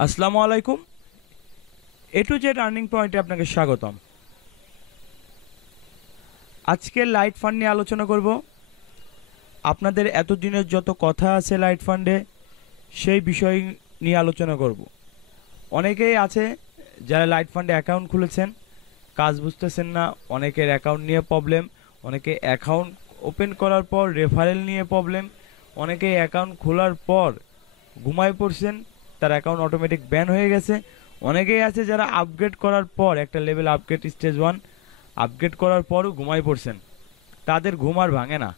আসসালামু আলাইকুম। এ to Z earning পয়েন্টে আপনাকে স্বাগতম। আজকে লাইট ফান্ড নিয়ে আলোচনা করব। আপনাদের এতদিনের যত কথা আছে লাইট ফান্ডে, সেই বিষয় নিয়ে আলোচনা করব। অনেকেই আছে যারা লাইট ফান্ডে অ্যাকাউন্ট খুলেছেন, কাজ বুঝতেছেন না, অনেকের অ্যাকাউন্ট নিয়ে প্রবলেম, অনেকে অ্যাকাউন্ট ওপেন করার পর রেফারেল নিয়ে প্রবলেম, অনেকে অ্যাকাউন্ট খোলার পর ঘুমায় পড়ছেন, তার অ্যাকাউন্ট অটোমেটিক ব্যান হয়ে গেছে। অনেকেই আছে যারা আপগ্রেড করার পর একটা লেভেল আপগ্রেড স্টেজ 1 আপগ্রেড করার পরও ঘুমায় পড়ছেন, তাদের ঘুম আর ভাঙে না।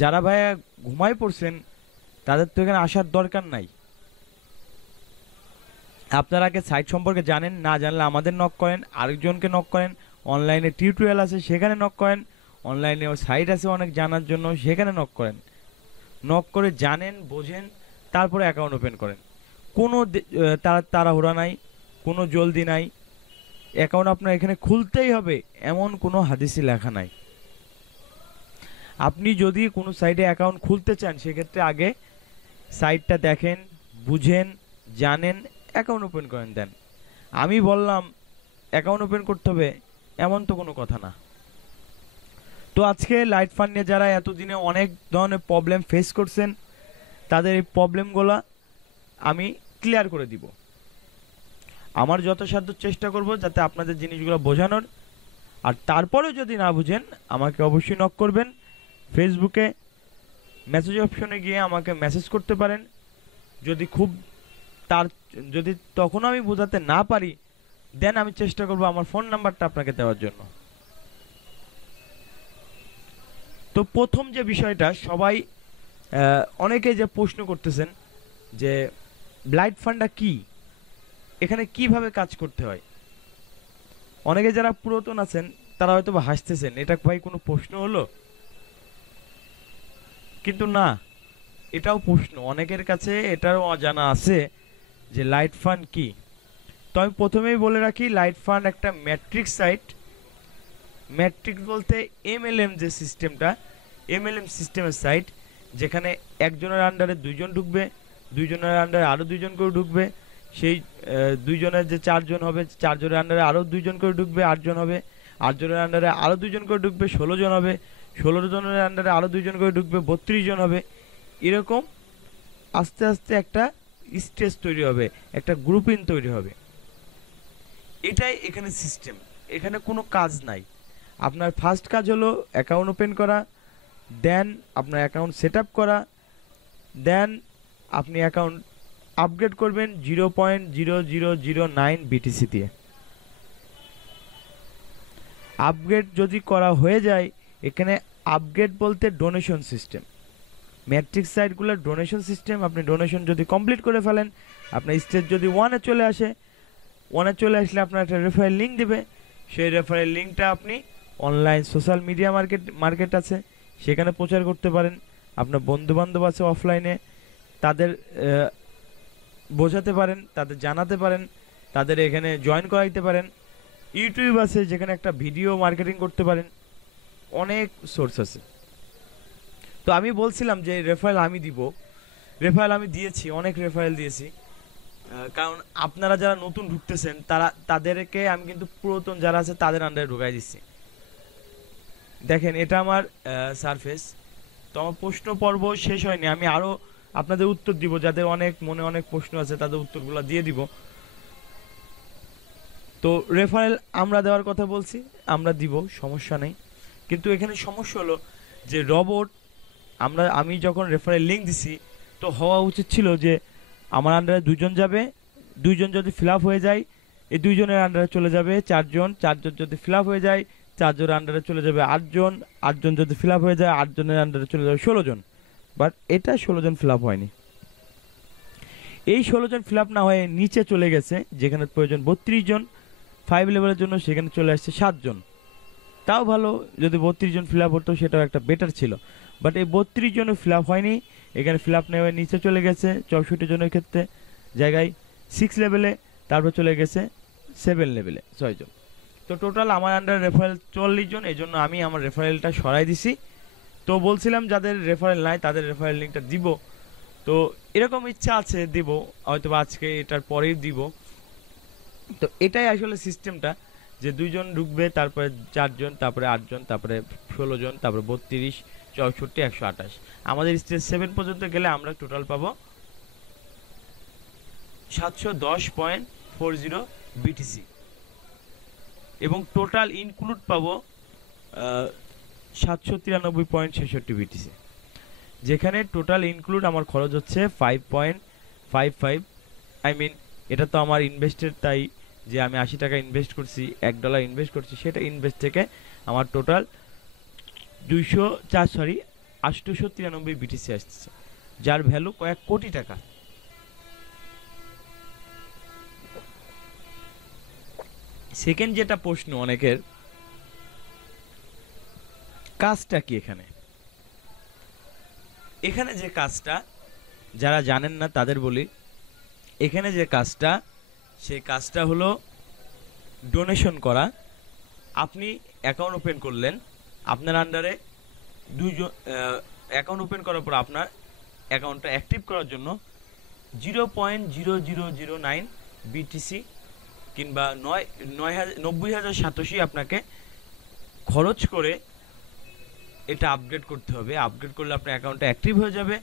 যারা ভাইয়া ঘুমায় পড়ছেন তাদের তো এখানে আসার দরকার নাই। আপনারা আগে সাইট সম্পর্কে জানেন, না জানলে আমাদের নক করেন, আরেকজনকে নক করেন, অনলাইনে টিউটোরিয়াল আছে সেখানে নক করেন, অনলাইনে সাইট আছে অনেক জানার জন্য সেখানে নক করেন। নক করে জানেন, বোঝেন, তারপরে অ্যাকাউন্ট ওপেন করেন। কোনো তাড়াহুড়া নাই, কোনো জলদি নাই। অ্যাকাউন্ট আপনার এখানে খুলতেই হবে এমন কোনো হাদিসে লেখা নাই। আপনি যদি কোনো সাইটে অ্যাকাউন্ট খুলতে চান সেক্ষেত্রে আগে সাইটটা দেখেন, বুঝেন, জানেন, অ্যাকাউন্ট ওপেন করেন দেন। আমি বললাম অ্যাকাউন্ট ওপেন করতে হবে এমন তো কোনো কথা না। তো আজকে লাইট ফান্ড নিয়ে যারা এতদিনে অনেক ধরনের প্রবলেম ফেস করছেন, তাদের এই প্রবলেমগুলো আমি ক্লিয়ার করে দিব। আমার যথাসাধ্য চেষ্টা করব যাতে আপনাদের জিনিসগুলো বোঝানোর। আর তারপরেও যদি না বুঝেন আমাকে অবশ্যই নক করবেন। ফেসবুকে মেসেজ অপশনে গিয়ে আমাকে মেসেজ করতে পারেন। যদি খুব তার যদি তখনও আমি বোঝাতে না পারি, দেন আমি চেষ্টা করব আমার ফোন নাম্বারটা আপনাকে দেওয়ার জন্য। তো প্রথম যে বিষয়টা সবাই অনেকে যে প্রশ্ন করতেছেন যে লাইট ফান্ডটা কি, এখানে কিভাবে কাজ করতে হয়। অনেকে যারা পুরাতন আছেন তারা হয়তো বা হাসতেছেন, এটা ভাই কোনো প্রশ্ন হলো? কিন্তু না, এটাও প্রশ্ন, অনেকের কাছে এটাও অজানা আছে যে লাইট ফান্ড কি। তো আমি প্রথমেই বলে রাখি, লাইট ফান্ড একটা ম্যাট্রিক্স সাইট। ম্যাট্রিক্স বলতে এমএলএম যে সিস্টেমটা, এমএলএম সিস্টেমের সাইট, যেখানে একজনের আন্ডারে দুইজন ঢুকবে, দুইজনের আন্ডারে আরও দুইজন করে ঢুকবে, সেই দুইজনের যে চারজন হবে, চারজনের আন্ডারে আরও দুইজন করে ঢুকবে, আটজন হবে, আটজনের আন্ডারে আরও দুইজন করে ঢুকবে, 16 জন হবে, 16 জনের আন্ডারে আরও দুইজন করে ঢুকবে, 32 জন হবে। এরকম আস্তে আস্তে একটা স্টেজ তৈরি হবে, একটা গ্রুপিং তৈরি হবে। এটাই এখানে সিস্টেম। এখানে কোনো কাজ নাই। আপনার ফার্স্ট কাজ হলো অ্যাকাউন্ট ওপেন করা, দেন আপনার অ্যাকাউন্ট সেট আপ করা, দেন আপনি অ্যাকাউন্ট আপগ্রেড করবেন 0.0009 বিটিসি দিয়ে। আপগ্রেড যদি করা হয়ে যায়, এখানে আপগ্রেড বলতে ডোনেশন সিস্টেম। ম্যাট্রিক্স সাইটগুলোর ডোনেশন সিস্টেম। আপনি ডোনেশন যদি কমপ্লিট করে ফেলেন, আপনার স্টেজ যদি 1-এ চলে আসে, 1-এ চলে আসলে আপনার একটা রেফারেল লিঙ্ক দেবে। সেই রেফারেল লিঙ্কটা আপনি অনলাইন সোশ্যাল মিডিয়া মার্কেট আছে সেখানে প্রচার করতে পারেন। আপনার বন্ধুবান্ধব আছে অফলাইনে, তাদের বোঝাতে পারেন, তাদের জানাতে পারেন, তাদের এখানে জয়েন করাইতে পারেন। ইউটিউব আছে যেখানে একটা ভিডিও মার্কেটিং করতে পারেন। অনেক সোর্স আছে। তো আমি বলছিলাম যে রেফারেল আমি দিব, রেফারেল আমি দিয়েছি, অনেক রেফারেল দিয়েছি। কারণ আপনারা যারা নতুন ঢুকতেছেন তাদেরকে আমি কিন্তু পুরাতন যারা আছে তাদের আন্ডারে ঢুকাই দিচ্ছি। দেখেন এটা আমার সারফেস। তো আমার প্রশ্ন পর্ব শেষ হয়নি, আমি আরও আপনাদের উত্তর দিব। যাদের অনেক মনে অনেক প্রশ্ন আছে তাদের উত্তরগুলো দিয়ে দিব। তো রেফারেল আমরা দেওয়ার কথা বলছি, আমরা দিব, সমস্যা নেই। কিন্তু এখানে সমস্যা হলো যে রবট, আমি যখন রেফারেল লিঙ্ক দিছি, তো হওয়া উচিত ছিল যে আমার আন্ডারে দুইজন যাবে, দুইজন যদি ফিল আপ হয়ে যায় এই দুইজনের আন্ডারে চলে যাবে চারজন, চারজন যদি ফিল আপ হয়ে যায় চারজনের আন্ডারে চলে যাবে আটজন, আটজন যদি ফিল আপ হয়ে যায় আটজনের আন্ডারে চলে যাবে 16 জন। বাট এটা 16 জন ফিল আপ হয়নি। এই 16 জন ফিল আপ না হয়ে নিচে চলে গেছে, যেখানে প্রয়োজন 32 জন 5 লেভেলের জন্য, সেখানে চলে আসছে 7 জন। তাও ভালো, যদি 32 জন ফিল আপ হতো সেটাও একটা বেটার ছিল। বাট এই 32 জনও ফিল আপ হয়নি, এখানে ফিল আপ নেওয়া নিচে চলে গেছে 64 জনের ক্ষেত্রে জায়গায় 6 লেভেলে, তারপর চলে গেছে 7 লেভেলে 6 জন। তো টোটাল আমার আন্ডার রেফারেল 44 জন, এই জন্য আমি আমার রেফারেলটা সরাই দিছি। তো বলছিলাম যাদের রেফারেল নাই তাদের রেফারেল লিঙ্কটা দিব। তো এরকম ইচ্ছা আছে দিব, হয়তো আজকে এটার পরেই দিব। তো এটাই আসলে সিস্টেমটা, যে 2 জন ঢুকবে, তারপরে 4 জন, তারপরে 8 জন, তারপরে 16 জন, তারপরে 32, 64, 128। আমাদের স্টেজ 7 পর্যন্ত গেলে আমরা টোটাল পাবো 710.40 বিটিসি, এবং টোটাল ইনক্লুড পাবো 793.66 বিটিসি, যেখানে টোটাল ইনক্লুড আমার খরচ হচ্ছে 5.55। আই মিন এটা তো আমার ইনভেস্টের, তাই যে আমি 80 টাকা ইনভেস্ট করছি, $1 ইনভেস্ট করছি, সেটা ইনভেস্ট থেকে আমার টোটাল 893 বিটিসি আসছে, যার ভ্যালু কয়েক কোটি টাকা। সেকেন্ড যেটা প্রশ্ন অনেকের, কাজটা কি এখানে? এখানে যে কাজটা, যারা জানেন না তাদের বলি, এখানে যে কাজটা, সেই কাজটা হলো ডোনেশন করা। আপনি অ্যাকাউন্ট ওপেন করলেন, আপনার আন্ডারে 2 জন, অ্যাকাউন্ট ওপেন করার পর আপনার অ্যাকাউন্টটা অ্যাক্টিভ করার জন্য 0.0009 বিটিসি কিংবা 90,087 আপনাকে খরচ করে এটা আপগ্রেড করতে হবে। আপগ্রেড করলে আপনার অ্যাকাউন্টটা অ্যাক্টিভ হয়ে যাবে।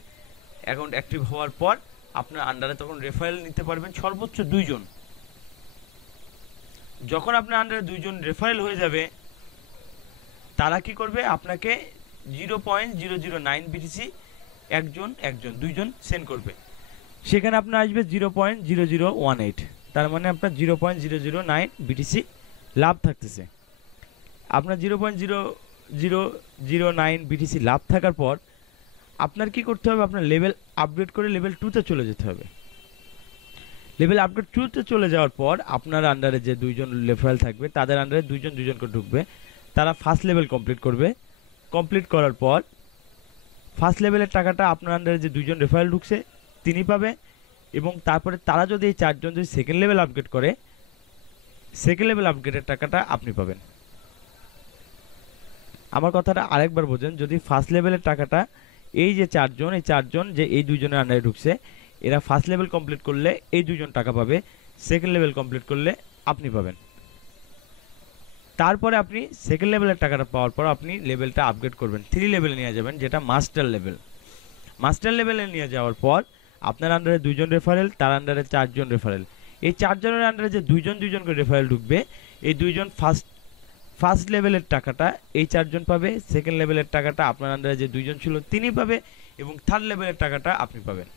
অ্যাকাউন্ট অ্যাক্টিভ হওয়ার পর আপনার আন্ডারে তখন রেফারেল নিতে পারবেন সর্বোচ্চ 2 জন। যখন আপনার আন্ডারে 2 জন রেফারেল হয়ে যাবে, তারা কি করবে? আপনাকে 0.009 বিটিসি একজন 2 জন সেন্ড করবে। সেখানে আপনার আসবে 0.0018, তার মানে আপনার 0.009 বিটিসি লাভ থাকতেছে। আপনার 0.0009 বিটিসি লাভ থাকার পর আপনার কি করতে হবে? আপনার লেভেল আপগ্রেড করে লেভেল 2 তে চলে যেতে হবে। লেভেল আপগ্রেড 2 তে চলে যাওয়ার পর আপনার আন্ডারে যে 2 জন রেফারেল থাকবে, তাদের আন্ডারে 2 জন করে ঢুকবে। তারা ফার্স্ট লেভেল কমপ্লিট করবে। কমপ্লিট করার পর ফার্স্ট লেভেলের টাকাটা আপনার আন্ডারে যে 2 জন রেফারেল ঢুকছে তিনি পাবে, এবং তারপরে তারা যদি এই 4 জন যদি সেকেন্ড লেভেল আপগ্রেড করে, সেকেন্ড লেভেল আপগ্রেডের টাকাটা আপনি পাবেন। আমার কথাটা আরেকবার বোঝেন, যদি ফার্স্ট লেভেলের টাকাটা এই যে 4 জন, এই 4 জন যে এই 2 জনের আন্ডারে ঢুকছে, এরা ফার্স্ট লেভেল কমপ্লিট করলে এই 2 জন টাকা পাবে, সেকেন্ড লেভেল কমপ্লিট করলে আপনি পাবেন। তারপরে আপনি সেকেন্ড লেভেলের টাকাটা পাওয়ার পর আপনি লেভেলটা আপগ্রেড করবেন, 3 লেভেলে নিয়ে যাবেন, যেটা মাস্টার লেভেল। মাস্টার লেভেলে নিয়ে যাওয়ার পর আপনার আন্ডারে 2 জন রেফারেল, তার আন্ডারে 4 জন রেফারেল। এই 4 জনের আন্ডারে যে 2 জন করে রেফারেল ঢুকবে, এই 2 জন ফার্স্ট লেভেলের টাকাটা এই 4 জন পাবে, সেকেন্ড লেভেলের টাকাটা আপনার আন্ডারে যে 2 জন ছিল তিনি পাবে, এবং থার্ড লেভেলের টাকাটা আপনি পাবেন।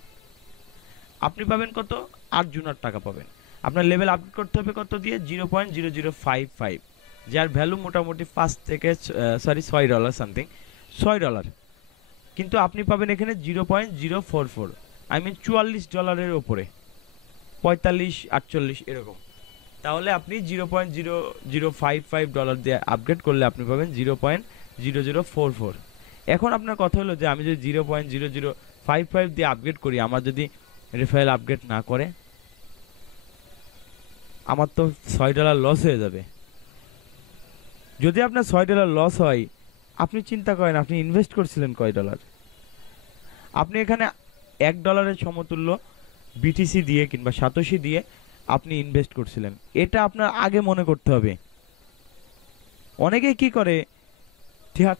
আপনি পাবেন কত? 8 জনের টাকা পাবেন। আপনার লেভেল আপগ্রেড করতে হবে কত দিয়ে? 0.0055, যার ভ্যালু মোটামুটি $6 সামথিং, $6। কিন্তু আপনি পাবেন এখানে 0.044, আই মিন $44 ওপরে, 45-48 এরকম। তাহলে আপনি $0.0055 দিয়ে আপগ্রেড করলে আপনি পাবেন 0.0044। এখন আপনার কথা হলো যে আমি যদি 0.0055 দিয়ে আপগ্রেড করি, আমার যদি রেফারেল আপগ্রেড না করে, আমার তো $6 লস হয়ে যাবে। যদি আপনার $6 লস হয়, আপনি চিন্তা করেন আপনি ইনভেস্ট করছিলেন কয় ডলার? আপনি এখানে $1 সমতুল্য বিটিসি দিয়ে কিংবা সাতোশি দিয়ে আপনি ইনভেস্ট করছিলেন, এটা আপনার আগে মনে করতে হবে। অনেকে কি করে,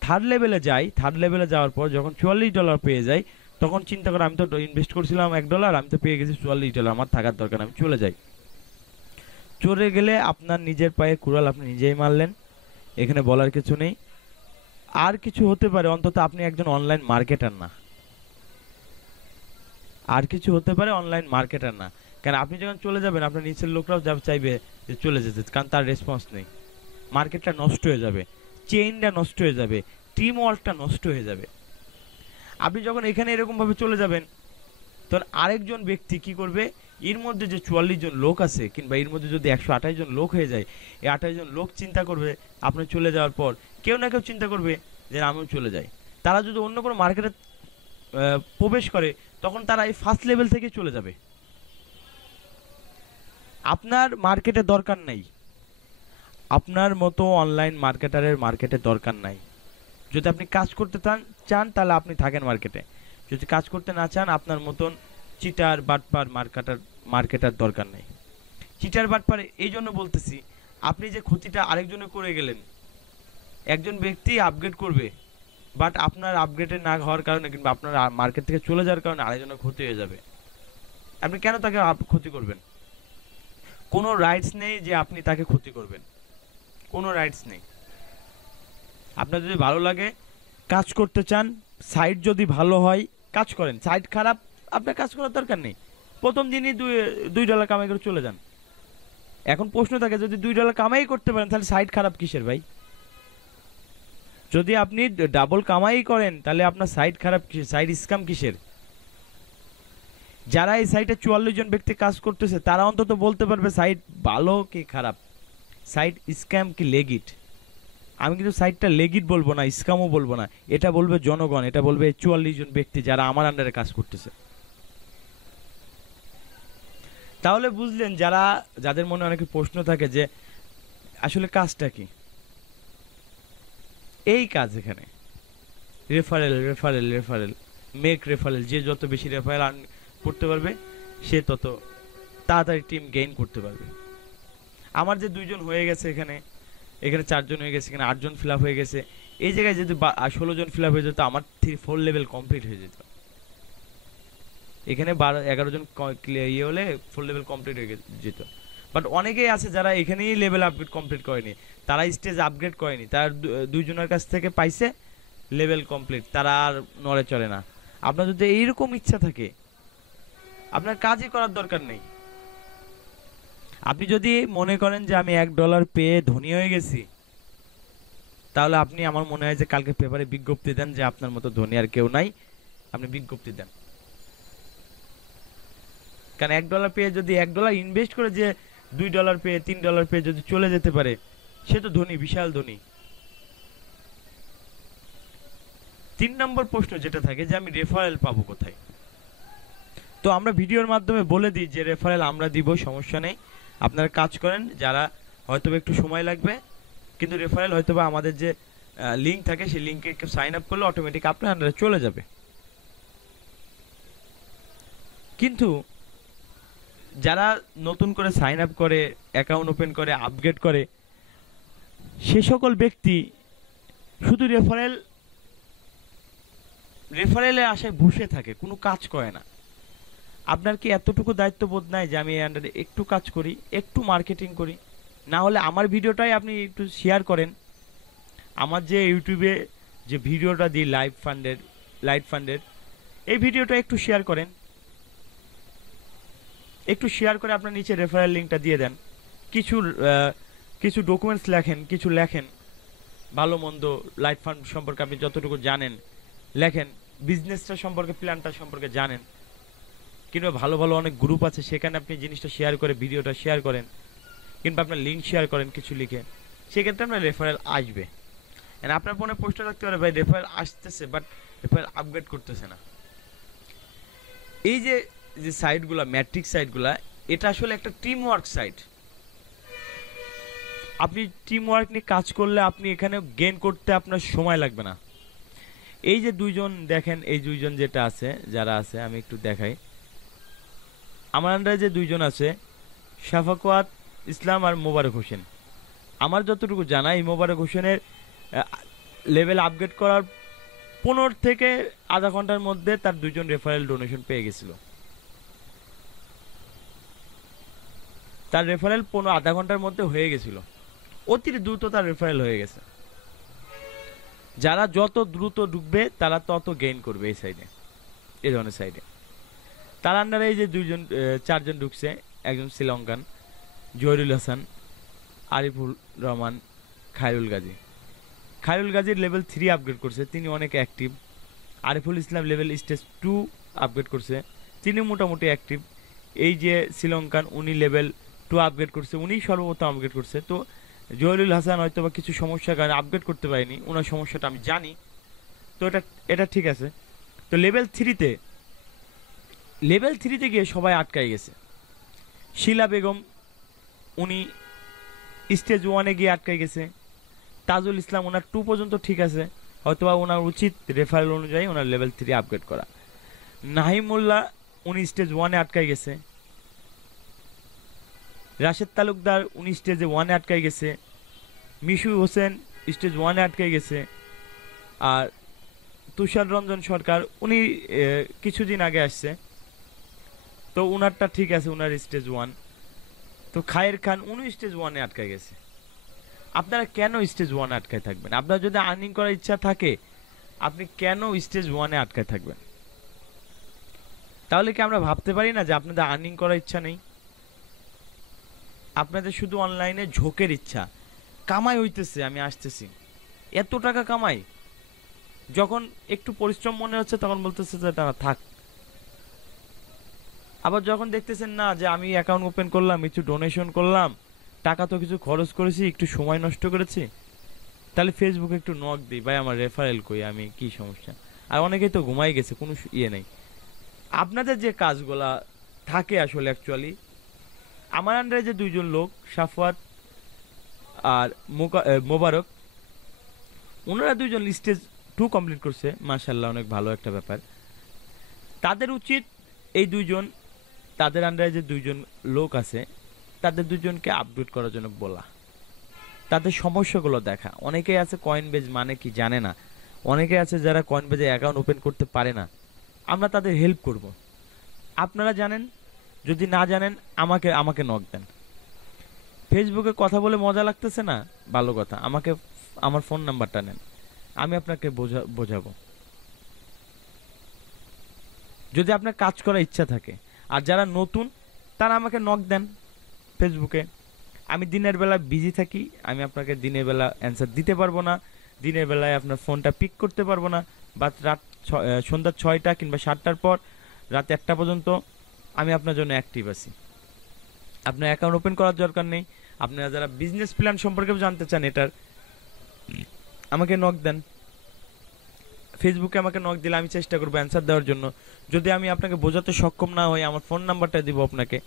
থার্ড লেভেলে যায়, থার্ড লেভেলে যাওয়ার পর যখন $44 পেয়ে যায়, তখন চিন্তা করে আমি তো ইনভেস্ট করছিলাম $1, আমি তো পেয়ে গেছি $44, আমার থাকার দরকার, আমি চলে যাই। চলে গেলে আপনার নিজের পায়ে কুড়াল আপনি নিজেই মারলেন, এখানে বলার কিছু নেই। আর কিছু হতে পারে, অন্তত আপনি একজন অনলাইন মার্কেটার না। আর কিছু হতে পারে, অনলাইন মার্কেটার না। কারণ আপনি যখন চলে যাবেন, আপনার নিচের লোকরাও চাইবে যে চলে যেতে, কারণ তার রেসপন্স নেই। মার্কেটটা নষ্ট হয়ে যাবে, চেইনটা নষ্ট হয়ে যাবে, টিম ওয়ার্কটা নষ্ট হয়ে যাবে। আপনি যখন এখানে এরকমভাবে চলে যাবেন, তখন আরেকজন ব্যক্তি কি করবে? এর মধ্যে যে 44 জন লোক আছে, কিংবা এর মধ্যে যদি 128 জন লোক হয়ে যায়, এই 28 জন লোক চিন্তা করবে আপনি চলে যাওয়ার পর, কেউ না কেউ চিন্তা করবে যে আমিও চলে যাই। তারা যদি অন্য কোনো মার্কেটে প্রবেশ করে, তখন তারা এই ফার্স্ট লেভেল থেকে চলে যাবে। আপনার মার্কেটে দরকার নাই, আপনার মতো অনলাইন মার্কেটারের মার্কেটে দরকার নাই। যদি আপনি কাজ করতে চান তাহলে আপনি থাকেন মার্কেটে, যদি কাজ করতে না চান, আপনার মতন চিটার বাটপার মার্কেটার দরকার নেই। চিটার বাটপার এই জন্য বলতেছি, আপনি যে ক্ষতিটা আরেকজনে করে গেলেন, একজন ব্যক্তি আপগ্রেড করবে, বাট আপনার আপগ্রেডের না হওয়ার কারণে কিংবা আপনার মার্কেট থেকে চলে যাওয়ার কারণে আরেকজনের ক্ষতি হয়ে যাবে। আপনি কেন তাকে ক্ষতি করবেন? কোনো রাইটস নেই যে আপনি তাকে ক্ষতি করবেন, কোনো রাইটস নেই। আপনার যদি ভালো লাগে, কাজ করতে চান, সাইট যদি ভালো হয় কাজ করেন, সাইট খারাপ আপনার কাজ করার দরকার নেই, প্রথম দিনই $2 কামাই করে চলে যান। এখন প্রশ্ন থাকে, যদি $2 কামাই করতে পারেন তাহলে সাইট খারাপ কিসের ভাই? যদি আপনি ডাবল কামাই করেন তাহলে আপনার সাইট খারাপ কিসের, সাইট স্ক্যাম কিসের? যারা এই সাইটে 44 জন ব্যক্তি কাজ করতেছে তারা অন্তত বলতে পারবে সাইট ভালো কি খারাপ, সাইট স্ক্যাম কি লেগিট। আমি কিন্তু সাইটটা লেগিট বলবো না, স্ক্যামও বলবো না, এটা বলবে জনগণ, এটা বলবে 44 জন ব্যক্তি যারা আমার আন্ডারে কাজ করতেছে। তাহলে বুঝলেন, যাদের মনে অনেক প্রশ্ন থাকে যে আসলে কাজটা কি, এই কাজ এখানে referral referral referral make referral, যে যত বেশি রেফারেল আর্ন করতে পারবে সে তত তাড়াতাড়ি টিম গেইন করতে পারবে। আমার যে 2 জন হয়ে গেছে, এখানে 4 জন হয়ে গেছে, এখানে 8 জন ফিল আপ হয়ে গেছে, এই জায়গায় যদি 16 জন ফিল আপ হয়ে যেত আমার 4 লেভেল কমপ্লিট হয়ে যেত। এখানে 11 জন ইয়ে হলে 4 লেভেল কমপ্লিট হয়ে যেত। বাট অনেকেই আছে যারা এখানেই লেভেল আপগ্রেড কমপ্লিট করেনি, তারা স্টেজ আপগ্রেড করেনি, তার 2 জনের কাছ থেকে পাইছে লেভেল কমপ্লিট, তারা আর নড়ে চড়ে না। আপনার যদি এইরকম ইচ্ছা থাকে, আপনার কাজই করার দরকার নেই। আপনি যদি মনে করেন যে আমি $1 পেয়ে ধনী হয়ে গেছি, তাহলে আপনি, আমার মনে হয় যে কালকে পেপারে বিজ্ঞপ্তি দেন যে আপনার মতো ধনী আর কেউ নাই, আপনি বিজ্ঞপ্তি দেন। কারণ $1 পেয়ে যদি $1 ইনভেস্ট করে যে $2 পেয়ে $3 পেয়ে যদি চলে যেতে পারে, সে তো ধনী, বিশাল ধনী। 3 নম্বর প্রশ্ন যেটা থাকে যে আমি রেফারেল পাবো কোথায়? তো আমরা ভিডিওর মাধ্যমে বলে দিই যে রেফারেল আমরা দিব, সমস্যা নেই, আপনারা কাজ করেন। যারা হয়তো একটু সময় লাগবে, কিন্তু রেফারেল হয়তো আমাদের যে লিঙ্ক থাকে সেই লিঙ্কে একটু সাইন আপ করলে অটোমেটিক আপনার আন্ডারে চলে যাবে। কিন্তু যারা নতুন করে সাইন আপ করে, অ্যাকাউন্ট ওপেন করে, আপগ্রেড করে, সে সকল ব্যক্তি শুধু রেফারেলে আশায় বসে থাকে, কোনো কাজ করে না। আপনার কি এতটুকু দায়িত্ববোধ নাই যে আমি এই আন্ডারে একটু কাজ করি, একটু মার্কেটিং করি? না হলে আমার ভিডিওটাই আপনি একটু শেয়ার করেন। আমার যে ইউটিউবে যে ভিডিওটা দিই লাইট ফান্ডের এই ভিডিওটা একটু শেয়ার করেন, একটু শেয়ার করে আপনার নিচে রেফারেল লিঙ্কটা দিয়ে দেন। কিছু ডকুমেন্টস লেখেন, কিছু লেখেন ভালো মন্দ, লাইট ফান্ড সম্পর্কে আপনি যতটুকু জানেন লেখেন, বিজনেসটা সম্পর্কে, প্ল্যানটা সম্পর্কে জানেন, কিংবা ভালো ভালো অনেক গ্রুপ আছে সেখানে আপনি জিনিসটা শেয়ার করে ভিডিওটা শেয়ার করেন, কিংবা আপনার লিঙ্ক শেয়ার করেন কিছু লিখে, সেক্ষেত্রে আপনার রেফারেল আসবে। আপনার মনে প্রশ্ন রাখতে পারে, ভাই রেফারেল আসতেছে বাট রেফারেল আপগ্রেড করতেছে না। এই যে সাইটগুলা, ম্যাট্রিক্স সাইটগুলা, এটা আসলে একটা টিম ওয়ার্ক সাইট। আপনি টিম ওয়ার্ক নিয়ে কাজ করলে আপনি এখানে গেইন করতে আপনার সময় লাগবে না। এই যে 2 জন দেখেন, এই 2 জন যেটা আছে, যারা আছে আমি একটু দেখাই। আমার আন্ডারে যে 2 জন আছে, শাফাকওয়াত ইসলাম আর মোবারক হোসেন, আমার যতটুকু জানা এই মোবারক হোসেনের লেভেল আপগ্রেড করার 15 থেকে আধা ঘন্টার মধ্যে তার 2 জন রেফারেল ডোনেশন পেয়ে গেছিল। তার রেফারেল আধা ঘন্টার মধ্যে হয়ে গেছিল, অতি দ্রুত তার রেফারেল হয়ে গেছে। যারা যত দ্রুত ঢুকবে তারা তত গেইন করবে এই সাইডে, এই ধরনের সাইডে। তার আন্ডারে এই যে 4 জন ঢুকছে, একজন শ্রীলঙ্কান, জহিরুল হাসান, আরিফুল রহমান, খায়রুল গাজীর লেভেল 3 আপগ্রেড করছে, তিনি অনেক active. Ariful Islam level stage 2 upgrade করছে, তিনি মোটামুটি অ্যাক্টিভ। এই যে শ্রীলঙ্কান, উনি লেভেল 2 আপগ্রেড করছে, উনি সর্বপ্রথম আপগ্রেড করছে। তো জহিরুল হাসান হয়তো বা কিছু সমস্যার কারণে আপগ্রেড করতে পারেনি, ওনার সমস্যাটা আমি জানি, তো এটা ঠিক আছে। তো লেভেল 3তে গিয়ে সবাই আটকাই গেছে। শিলা বেগম, উনি স্টেজ 1-এ গিয়ে আটকাই গেছে। তাজুল ইসলাম, ওনার 2 পর্যন্ত ঠিক আছে, হয়তোবা ওনার উচিত রেফারেল অনুযায়ী ওনার লেভেল 3 আপগ্রেড করা। নাহিমুল্লাহ উনি স্টেজ 1-এ আটকাই গেছে, রাশেদ তালুকদার উনি স্টেজে 1-এ আটকাই গেছে, মিশু হোসেন স্টেজ 1-এ আটকাই গেছে, আর তুষার রঞ্জন সরকার উনি কিছুদিন আগে আসছে, তো উনারটা ঠিক আছে, উনার স্টেজ 1। তো খায়ের খান উনি স্টেজ 1-এ আটকাই গেছে। আপনারা কেন স্টেজ 1-এ আটকায় থাকবেন? আপনার যদি আর্নিং করার ইচ্ছা থাকে আপনি কেন স্টেজ 1-এ আটকায় থাকবেন? তাহলে কি আমরা ভাবতে পারি না যে আপনাদের আর্নিং করার ইচ্ছা নেই? আপনাদের শুধু অনলাইনে ঝোঁকের ইচ্ছা, কামাই হইতেছে আমি আসতেছি, এত টাকা কামাই, যখন একটু পরিশ্রম মনে হচ্ছে তখন বলতেছে যে না থাক। আবার যখন দেখতেছেন না যে আমি অ্যাকাউন্ট ওপেন করলাম, কিছু ডোনেশন করলাম, টাকা তো কিছু খরচ করেছি, একটু সময় নষ্ট করেছি, তাহলে ফেসবুকে একটু নক দিই, ভাই আমার রেফারেল কই, আমি কি সমস্যা। আর অনেকেই তো ঘুমাই গেছে, কোনো ইয়ে নেই। আপনাদের যে কাজগুলা থাকে আসলে অ্যাকচুয়ালি, আমার আন্ডারে যে দুইজন লোক সাফওয়াত আর মোবারক, ওনারা দুইজন স্টেজ 2 কমপ্লিট করছে, মাশাল্লাহ অনেক ভালো একটা ব্যাপার। তাদের উচিত এই দুইজন, তাদের আন্ডারে যে দুইজন লোক আছে তাদের দুজনকে আপডেট করার জন্য বলা, তাদের সমস্যাগুলো দেখা। অনেকেই আছে কয়েনবেজ মানে কি জানে না, অনেকে আছে যারা কয়েনবেজে অ্যাকাউন্ট ওপেন করতে পারে না, আমরা তাদের হেল্প করব। আপনারা জানেন, যদি না জানেন আমাকে আমাকে নক দেন। ফেসবুকে কথা বলে মজা লাগতেছে না, ভালো কথা, আমাকে আমার ফোন নাম্বারটা নেন, আমি আপনাকে বোঝাবো যদি আপনার কাজ করার ইচ্ছা থাকে। আর যারা নতুন তারা আমাকে নক দেন ফেসবুকে। আমি দিনের বেলা বিজি থাকি, আমি আপনাকে দিনের বেলা অ্যান্সার দিতে পারবো না, দিনের বেলায় আপনার ফোনটা পিক করতে পারবো না, বা সন্ধ্যা 6টা কিংবা 7টার পর রাত 1টা পর্যন্ত আমি আপনার জন্য অ্যাক্টিভ আছি। আপনার অ্যাকাউন্ট ওপেন করার দরকার নেই, আপনারা যারা বিজনেস প্ল্যান সম্পর্কে জানতে চান এটার, আমাকে নক দেন ফেসবুকে। আমাকে নক দিলে আমি চেষ্টা করবো অ্যান্সার দেওয়ার জন্য। যদি আমি আপনাকে বোঝাতে সক্ষম না হই, আমার ফোন নাম্বারটা দিব আপনাকে,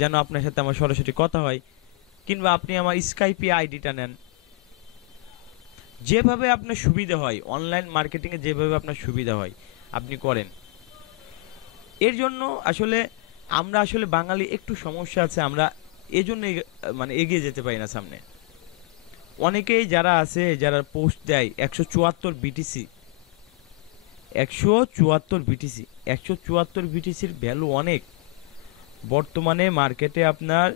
যেন আপনার সাথে আমার সরাসরি কথা হয়, কিংবা আপনি আমার স্কাইপি আইডিটা নেন। যেভাবে আপনার সুবিধা হয়, অনলাইন মার্কেটিংয়ে যেভাবে আপনার সুবিধা হয় আপনি করেন। এর জন্য আসলে আমরা আসলে বাঙালি একটু সমস্যা আছে, আমরা এজন্য মানে এগিয়ে যেতে পারি না সামনে। অনেকেই যারা আছে, যারা পোস্ট দেয় 174 বিটিসি, 174 বিটিসি, 174 বিটিসির ভ্যালু অনেক। বর্তমানে মার্কেটে আপনার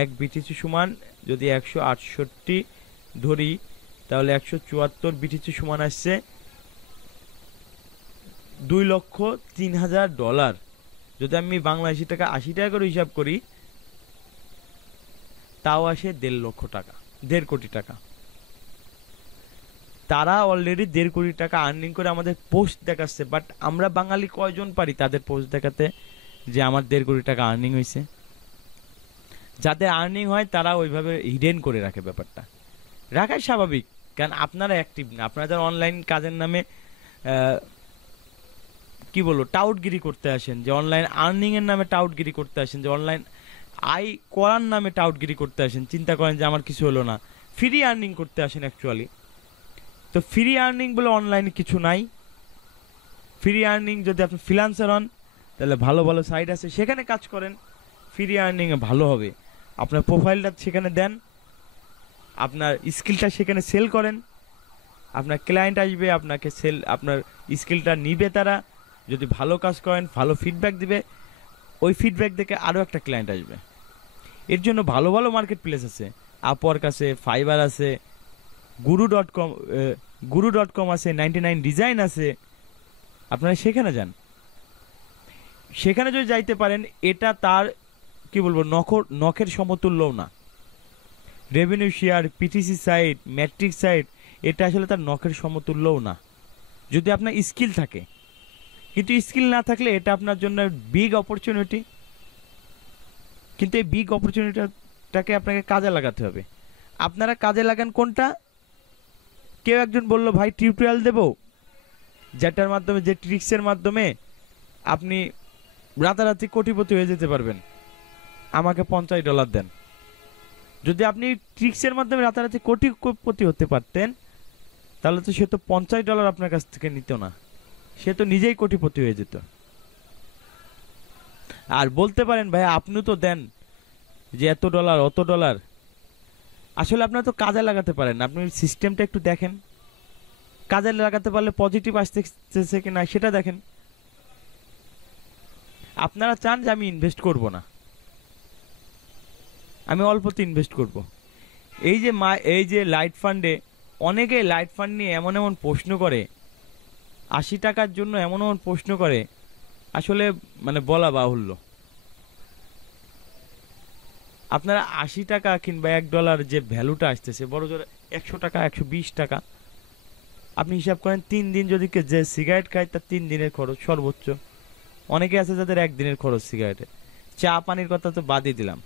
1 বিটিসি সমান যদি 168 ধরি, তাহলে 174 বিটিসি সমান আসছে $2,03,000। যদি আমি বাংলাদেশি টাকা 80 টাকা করে হিসাব করি, তাও আসে 1.5 লক্ষ টাকা, 1.5 কোটি টাকা। তারা অলরেডি 1.5 কোটি টাকা আর্নিং করে আমাদের পোস্ট দেখাচ্ছে, বাট আমরা বাঙালি কয়জন পারি তাদের পোস্ট দেখাতে যে আমার 1.5 কোটি টাকা আর্নিং হয়েছে? যাদের আর্নিং হয় তারা ওইভাবে হিডেন করে রাখে ব্যাপারটা, রাখাই স্বাভাবিক, কারণ আপনারা অ্যাক্টিভ না। আপনারা যারা অনলাইন কাজের নামে কি বলবো টাউটগিরি করতে আসেন, যে অনলাইন আর্নিং এর নামে টাউটগিরি করতে আসেন, যে অনলাইন আই করার নামে টাউটগিরি করতে আসেন, চিন্তা করেন যে আমার কিছু হলো না, ফ্রি আর্নিং করতে আসেন অ্যাকচুয়ালি। তো ফ্রি আর্নিং বলে অনলাইনে কিছু নাই। ফ্রি আর্নিং যদি আপনি ফ্রিল্যান্সার হন, তাহলে ভালো ভালো সাইট আছে, সেখানে কাজ করেন, ফ্রি আর্নিংয়ে ভালো হবে। আপনার প্রোফাইলটা সেখানে দেন, আপনার স্কিলটা সেখানে সেল করেন, আপনার ক্লায়েন্ট আসবে, আপনাকে আপনার স্কিলটা নিবে তারা। যদি ভালো কাজ করেন, ভালো ফিডব্যাক দিবে, ওই ফিডব্যাক দেখে আরও একটা ক্লায়েন্ট আসবে। এর জন্য ভালো ভালো মার্কেট প্লেস আছে, আপওয়ার্ক আছে, ফাইবার আছে, গুরু.com আছে, 99 ডিজাইন আছে, আপনারা সেখানে যান। সেখানে যদি যাইতে পারেন, এটা তার কি বলবো নখের সমতুল্যও না। Revenue share, PTC site, matrix site, এটা আসলে তার নখের সমতুল্যও না, যদি আপনার স্কিল থাকে। কিন্তু স্কিল না থাকলে এটা আপনার জন্য বিগ অপরচুনিটি, কিন্তু এই বিগ অপরচুনিটিটাকে আপনাকে কাজে লাগাতে হবে। আপনারা কাজে লাগান কোনটা? কেউ একজন বলল ভাই টিউটোরিয়াল দেব, যেটার মাধ্যমে, যে ট্রিক্সের মাধ্যমে আপনি রাতারাতি কোটিপতি হয়ে যেতে পারবেন, আমাকে $50 দেন। যদি আপনি ট্রিক্সের মাধ্যমে রাতারাতি কোটিপতি হতে পারতেন, তাহলে তো সে তো $50 আপনার কাছ থেকে নিত না, সে তো নিজেই কোটিপতি হয়ে যেত। আর বলতে পারেন ভাই আপনিও তো দেন যে এত ডলার অত ডলার, আসলে আপনারা তো কাজে লাগাতে পারেন, আপনি সিস্টেমটা একটু দেখেন, কাজে লাগাতে পারলে পজিটিভ আসতেছে কিনা সেটা দেখেন। আপনারা চান যে আমি ইনভেস্ট করব না, আমি অল্পতে ইনভেস্ট করব। এই যে লাইট ফান্ডে, অনেকে লাইট ফান্ড নিয়ে এমন এমন প্রশ্ন করে, 80 টাকার জন্য এমন এমন প্রশ্ন করে, আসলে মানে বলা বাহুল্য। আপনারা 80 টাকা কিংবা $1 যে ভ্যালুটা আসতেছে, বড় জোর 100 টাকা 120 টাকা, আপনি হিসাব করেন 3 দিন যদি যে সিগারেট খায় তার 3 দিনের খরচ সর্বোচ্চ। অনেকে আছে যাদের একদিনের খরচ সিগারেটে। চা পানির কথা তো বাদই দিলাম,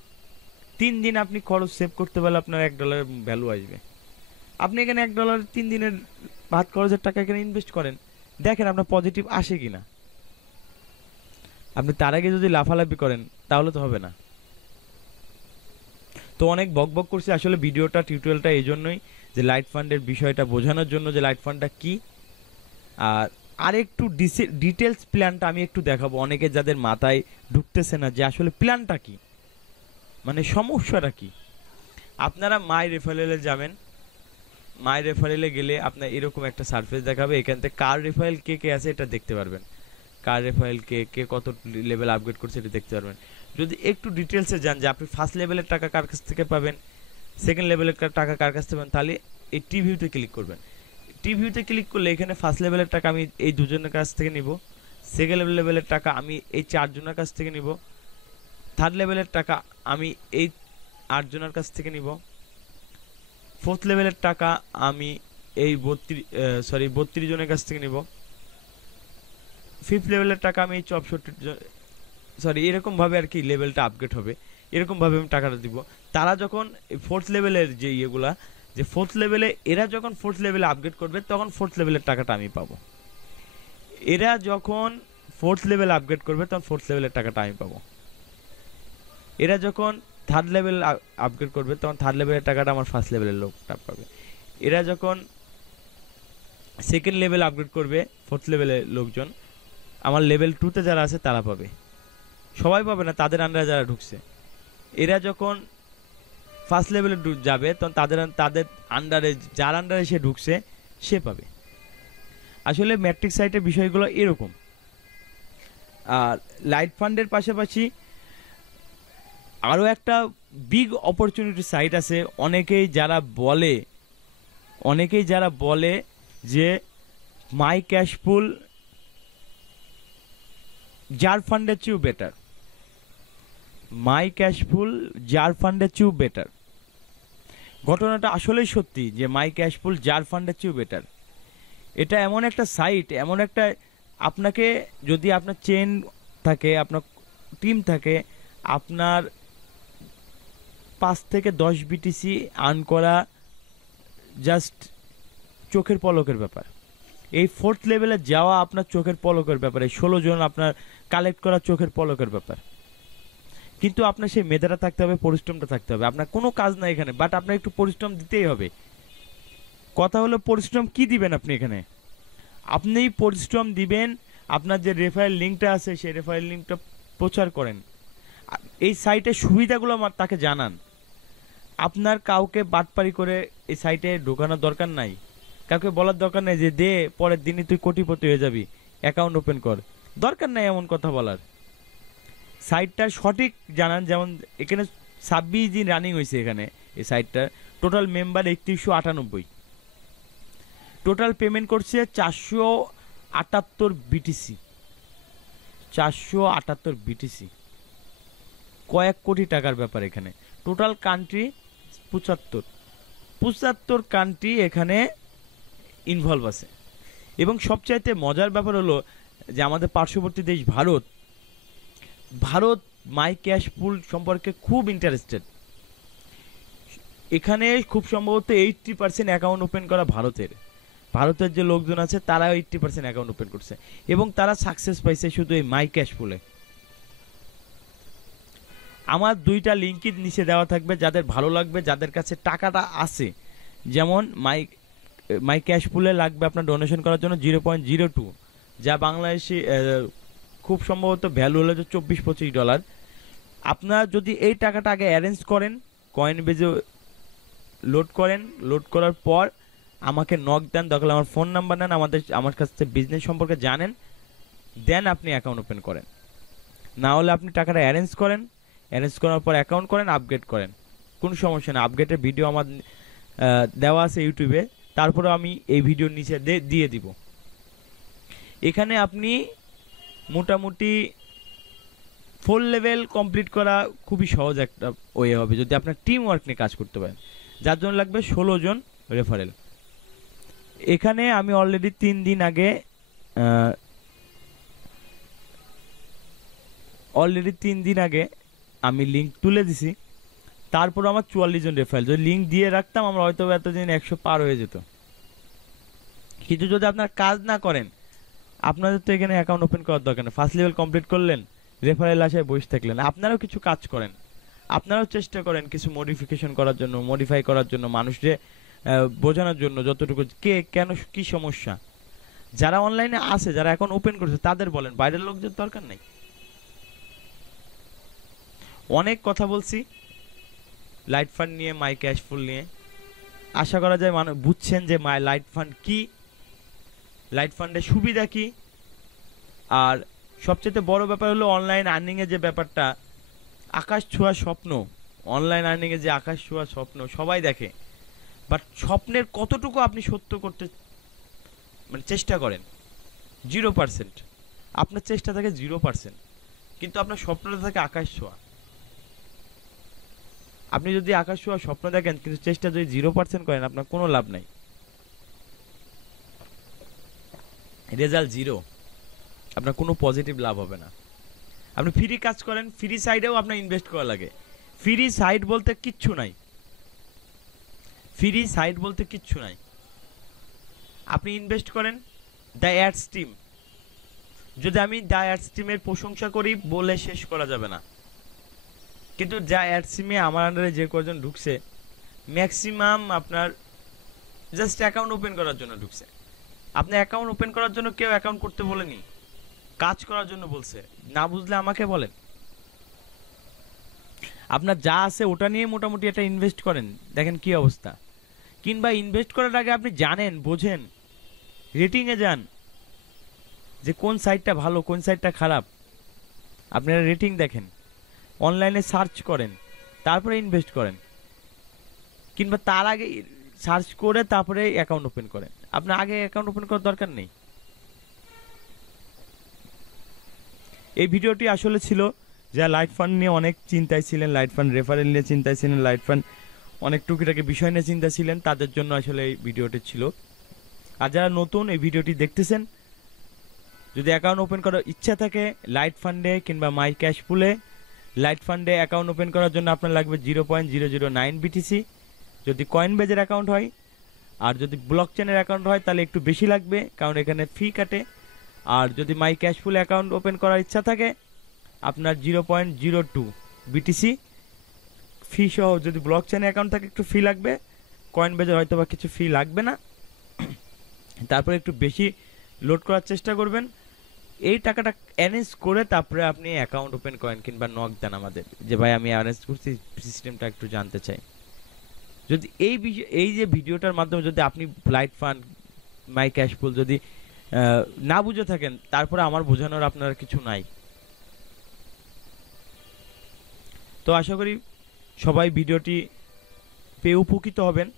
3 দিন আপনি খরচ সেভ করতে পারলে আপনার $1 ভ্যালু আসবে। আপনি এখানে $1 3 দিনের ভাত খরচের টাকা এখানে ইনভেস্ট করেন, দেখেন আপনার পজিটিভ আসে কিনা। আপনি তার আগে যদি লাফালাফি করেন তাহলে তো হবে না। তো অনেক বক বক করছি, আসলে ভিডিওটা টিউটোরিয়ালটা এই জন্যই যে লাইট ফান্ডের বিষয়টা বোঝানোর জন্য, যে লাইট ফান্ডটা কি। আর আরেকটু ডিটেলস প্ল্যানটা আমি একটু দেখাবো, অনেকে যাদের মাথায় ঢুকতেছে না যে আসলে প্ল্যানটা কি, মানে সমস্যাটা কি। আপনারা মাই রেফারেলে যাবেন, মাই রেফারেলে গেলে আপনার এরকম একটা সারফেস দেখাবে, এখান থেকে কার রেফারেল কে কে আছে এটা দেখতে পারবেন, কার রেফারেল কে কে কত লেভেল আপগ্রেড করছে এটা দেখতে পারবেন। যদি একটু ডিটেলসে যান যে আপনি ফার্স্ট লেভেলের টাকা কার কাছ থেকে পাবেন, সেকেন্ড লেভেলের টাকা কার কাছ থেকে পাবেন, তাহলে এই টিভিউতে ক্লিক করবেন। টিভিউতে ক্লিক করলে এখানে ফার্স্ট লেভেলের টাকা আমি এই দুজনের কাছ থেকে নিব, সেকেন্ড লেভেলের টাকা আমি এই 4জনের কাছ থেকে নিব, থার্ড লেভেলের টাকা আমি এই 8জনের কাছ থেকে নিব, ফোর্থ লেভেলের টাকা আমি এই 32 জনের কাছ থেকে নিব, ফিফথ লেভেলের টাকা আমি এই 64 এরকম ভাবে আর কি লেভেলটা আপগ্রেড হবে, এরকম ভাবে আমি টাকাটা দিব। তারা যখন ফোর্থ লেভেলের যে ইয়েগুলা, যে ফোর্থ লেভেলে এরা যখন ফোর্থ লেভেলে আপগ্রেড করবে তখন ফোর্থ লেভেলের টাকাটা আমি পাবো। এরা যখন ফোর্থ লেভেল আপগ্রেড করবে তখন ফোর্থ লেভেলের টাকাটা আমি পাবো। এরা যখন থার্ড লেভেল আপগ্রেড করবে তখন থার্ড লেভেলের টাকাটা আমার ফার্স্ট লেভেলের লোকটা পাবে। এরা যখন সেকেন্ড লেভেল আপগ্রেড করবে, ফোর্থ লেভেলের লোকজন আমার লেভেল 2তে যারা আছে তারা পাবে, সবাই পাবে না, তাদের আন্ডারে যারা ঢুকছে। এরা যখন ফার্স্ট লেভেলে যাবে তখন তাদের আন্ডারে, যার আন্ডারে সে ঢুকছে সে পাবে। আসলে ম্যাট্রিক সাইটের বিষয়গুলো এরকম। আর লাইট ফান্ডের পাশাপাশি আরও একটা বিগ অপরচুনিটি সাইট আছে, অনেকেই যারা বলে যে মাই ক্যাশ পুল জার ফান্ডের চেয়েও better, my cash pool jar ফান্ডের চেয়েও বেটার। ঘটনাটা আসলেই সত্যি যে মাই ক্যাশ পুল জার ফান্ডের চেয়েও বেটার। এটা এমন একটা সাইট, এমন একটা, আপনাকে যদি আপনার চেন থাকে, আপনার টিম থাকে, আপনার 5 থেকে 10 বিটিসি আর্ন করা জাস্ট চোখের পলকের ব্যাপার। এই ফোর্থ লেভেলে যাওয়া আপনার চোখের পলকের ব্যাপার, এই 16 জন আপনার কালেক্ট করা চোখের পলকের ব্যাপার। কিন্তু আপনার সেই মেধাটা থাকতে হবে, পরিশ্রমটা থাকতে হবে। আপনার কোনো কাজ নাই এখানে, বাট আপনার একটু পরিশ্রম দিতেই হবে। কথা হলো পরিশ্রম কি দিবেন আপনি এখানে? আপনি পরিশ্রম দিবেন, আপনার যে রেফারেল লিঙ্কটা আছে সেই রেফারেল লিঙ্কটা প্রচার করেন, এই সাইটের সুবিধাগুলো তাকে জানান। আপনার কাউকে বাটপারি করে এই সাইটে ঢোকানোর দরকার নাই, কাউকে বলার দরকার নাই যে দে পরের দিনই তুই কোটিপতি হয়ে যাবি, অ্যাকাউন্ট ওপেন কর, দরকার নাই এমন কথা বলার। সাইটটা সঠিক জানান। যেমন এখানে 26 দিন রানিং হয়েছে, এখানে এই সাইটটার টোটাল মেম্বার 3198, টোটাল পেমেন্ট করছে 478 বিটিসি, 478 বিটিসি, কয়েক কোটি টাকার ব্যাপার এখানে। টোটাল কান্ট্রি 75 কান্ট্রি এখানে ইনভলভ আছে। এবং সবচাইতে মজার ব্যাপার হলো যে আমাদের পার্শ্ববর্তী দেশ ভারত মাই ক্যাশ পুল সম্পর্কে খুব ইন্টারেস্টেড। এখানে খুব সম্ভবত 80% অ্যাকাউন্ট ওপেন করা ভারতের যে লোকজন আছে তারা 80% অ্যাকাউন্ট ওপেন করছে, এবং তারা সাকসেস পাইছে শুধু এই মাই ক্যাশ পুলে। আমার 2টা লিঙ্কই নিচে দেওয়া থাকবে, যাদের ভালো লাগবে, যাদের কাছে টাকাটা আছে। যেমন মাই ক্যাশ পুলে লাগবে আপনার ডোনেশন করার জন্য 0.02, যা বাংলাদেশি খুব সম্ভবত ভ্যালু হলো যে $24-25। আপনারা যদি এই টাকাটা আগে অ্যারেঞ্জ করেন, কয়েন বেজে লোড করেন, লোড করার পর আমাকে নক দেন, দরকার আমার ফোন নাম্বার নেন, আমার কাছ থেকে বিজনেস সম্পর্কে জানেন, দেন আপনি অ্যাকাউন্ট ওপেন করেন। না হলে আপনি টাকাটা অ্যারেঞ্জ করেন, অ্যারেঞ্জ করার পর অ্যাকাউন্ট করেন, আপগ্রেড করেন, কোনো সমস্যা না। আপগ্রেডের ভিডিও আমার দেওয়া আছে ইউটিউবে, তারপরে আমি এই ভিডিওর নিচে দিয়ে দিব। এখানে আপনি মোটামুটি 4 লেভেল কমপ্লিট করা খুবই সহজ একটা ওয়ে হবে যদি আপনার টিম ওয়ার্ক নিয়ে কাজ করতে পারেন, যার জন্য লাগবে 16 জন রেফারেল। এখানে আমি অলরেডি 3 দিন আগে আমি লিঙ্ক তুলে দিছি, তারপর আমার 44 জন রেফারেল। যদি লিঙ্ক দিয়ে রাখতাম আমরা হয়তো এতদিন 100 পার হয়ে যেত। কিন্তু যদি আপনার কাজ না করেন, আপনাদের তো এখানে অ্যাকাউন্ট ওপেন করার দরকার নেই। ফার্স্ট লেভেল কমপ্লিট করলেন, রেফারেল আশায় বসে থাকলেন। আপনারাও কিছু কাজ করেন, আপনারাও চেষ্টা করেন কিছু মডিফিকেশন করার জন্য, মডিফাই করার জন্য, মানুষকে বোঝানোর জন্য যতটুকু কে কেন কি সমস্যা। যারা অনলাইনে আছে, যারা এখন ওপেন করছে তাদের বলেন, বাইরের লোকদের দরকার নেই। অনেক কথা বলছি লাইট ফান্ড নিয়ে, মাই ক্যাশফুল নিয়ে। আশা করা যায় মানুষ বুঝছেন যে মাই লাইট ফান্ড কি, লাইট ফান্ডের সুবিধা কি। আর সবচেয়ে বড় ব্যাপার হলো অনলাইন আর্নিং এর যে ব্যাপারটা, আকাশ ছোঁয়া স্বপ্ন। অনলাইন আর্নিং এর যে আকাশ ছোঁয়া স্বপ্ন সবাই দেখে, বাট স্বপ্নের কতটুকু আপনি সত্য করতে চেষ্টা করেন? 0%। আপনার চেষ্টা থাকে 0%, কিন্তু আপনার স্বপ্নটা থাকে আকাশ ছোঁয়া। আপনি যদি আকাশ ছোঁয়া স্বপ্ন দেখেন কিন্তু চেষ্টা যদি 0% করেন, আপনার কোনো লাভ নাই, রেজাল্ট 0। আপনার কোনো পজিটিভ লাভ হবে না। আপনি ফ্রি কাজ করেন, ফ্রি সাইডেও আপনার ইনভেস্ট করা লাগে। ফ্রি সাইড বলতে কিচ্ছু নাই, ফ্রি সাইট বলতে কিচ্ছু নাই। আপনি ইনভেস্ট করেন দ্য অ্যাডস টিম। যদি আমি দ্য অ্যাডস টিমের প্রশংসা করি বলে শেষ করা যাবে না, কিন্তু দ্য অ্যাডস টিমে আমার আন্ডারে যে কজন ঢুকছে ম্যাক্সিমাম আপনার জাস্ট অ্যাকাউন্ট ওপেন করার জন্য ঢুকছে। আপনি অ্যাকাউন্ট ওপেন করার জন্য কেউ অ্যাকাউন্ট করতে বলেনি, কাজ করার জন্য বলছে। না বুঝলে আমাকে বলেন। আপনার যা আছে ওটা নিয়ে মোটামুটি একটা ইনভেস্ট করেন, দেখেন কি অবস্থা। কিংবা ইনভেস্ট করার আগে আপনি জানেন, বোঝেন, রেটিংয়ে যান যে কোন সাইটটা ভালো, কোন সাইটটা খারাপ। আপনারা রেটিং দেখেন, অনলাইনে সার্চ করেন, তারপরে ইনভেস্ট করেন। কিংবা তার আগে সার্চ করে তারপরে অ্যাকাউন্ট ওপেন করেন। আপনার আগে অ্যাকাউন্ট ওপেন করার দরকার নেই। এই ভিডিওটি আসলে ছিল যারা লাইট ফান্ড নিয়ে অনেক চিন্তায় ছিলেন, লাইট ফান্ড রেফারেল নিয়ে চিন্তায় ছিলেন, লাইট ফান্ড অনেক টুকিটাকি বিষয় নিয়ে চিন্তা ছিলেন, তাদের জন্য আসলে এই ভিডিওটি ছিল। আর যারা নতুন এই ভিডিওটি দেখতেছেন, যদি অ্যাকাউন্ট ওপেন করার ইচ্ছা থাকে লাইট ফান্ডে কিংবা মাই ক্যাশ পুলে, লাইট ফান্ডে অ্যাকাউন্ট ওপেন করার জন্য আপনার লাগবে 0.009 বিটিসি যদি কয়েন বেজের অ্যাকাউন্ট হয়। আর যদি ব্লক চেনের অ্যাকাউন্ট হয় তাহলে একটু বেশি লাগবে, কারণ এখানে ফি কাটে। আর যদি মাই ক্যাশ পুলে অ্যাকাউন্ট ওপেন করার ইচ্ছা থাকে আপনার 0.02 বিটিসি ফি সহ। যদি ব্লক চেনের অ্যাকাউন্ট থাকে একটু ফি লাগবে, কয়েন বেজের হয়তো বা কিছু ফি লাগবে না। তারপরে একটু বেশি লোড করার চেষ্টা করবেন। এই টাকাটা অ্যারেঞ্জ করে তারপরে আপনি অ্যাকাউন্ট ওপেন করেন কিংবা নক দেন আমাদের, যে ভাই আমি অ্যারেঞ্জ করছি, সিস্টেমটা একটু জানতে চাই। যদি এই যে ভিডিওটার মাধ্যমে যদি আপনি লাইট ফান্ড, মাই ক্যাশ পুল যদি না বুঝে থাকেন, তারপরে আমার বোঝানোর আপনার কিছু নাই। তো আশা করি সবাই ভিডিওটি পেয়ে উপকৃত হবেন।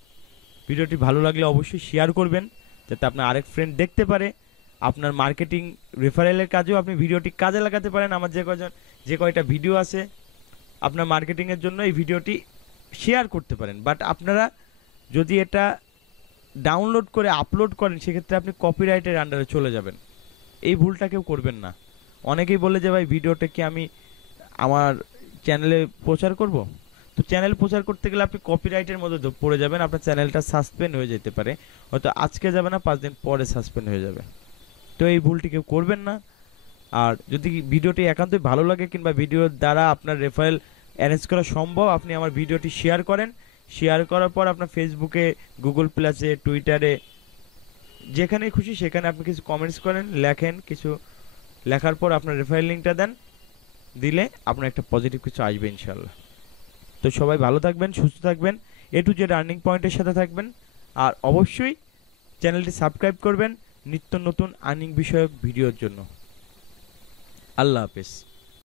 ভিডিওটি ভালো লাগলে অবশ্যই শেয়ার করবেন, যাতে আপনার আরেক ফ্রেন্ড দেখতে পারে। আপনার মার্কেটিং রেফারেলের কাজেও আপনি ভিডিওটি কাজে লাগাতে পারেন। আমার যে কয়টা ভিডিও আছে আপনার মার্কেটিংয়ের জন্য এই ভিডিওটি শেয়ার করতে পারেন। বাট আপনারা যদি এটা ডাউনলোড করে আপলোড করেন সেক্ষেত্রে আপনি কপিরাইটের আন্ডারে চলে যাবেন। এই ভুলটা কেউ করবেন না। অনেকেই বলে যে ভাই ভিডিওটা কি আমি আমার চ্যানেলে প্রচার করব, তো চ্যানেল প্রচার করতে গেলে আপনি কপিরাইটের মধ্যে পড়ে যাবেন, আপনার চ্যানেলটা সাসপেন্ড হয়ে যেতে পারে। হয়তো আজকে যাবে না, 5 দিন পরে সাসপেন্ড হয়ে যাবে। তো এই ভুলটি কেউ করবেন না। আর যদি ভিডিওটি একান্তই ভালো লাগে কিংবা ভিডিওর দ্বারা আপনার রেফারেল অ্যারেঞ্জ করা সম্ভব, আপনি আমার ভিডিওটি শেয়ার করেন। শেয়ার করার পর আপনার ফেসবুকে, গুগল প্লাসে, টুইটারে যেখানে খুশি সেখানে আপনি কিছু কমেন্টস করেন, লেখেন, কিছু লেখার পর আপনার রেফারেল লিঙ্কটা দেন, দিলে আপনার একটা পজিটিভ কিছু আসবে ইনশাল্লাহ। তো সবাই ভালো থাকবেন, সুস্থ থাকবেন, এ টু জেড আর্নিং পয়েন্টের সাথে থাকবেন। আর অবশ্যই চ্যানেলটি সাবস্ক্রাইব করবেন নিত্য নতুন আর্নিং বিষয়ক ভিডিওর জন্য। আল্লাহ হাফেজ।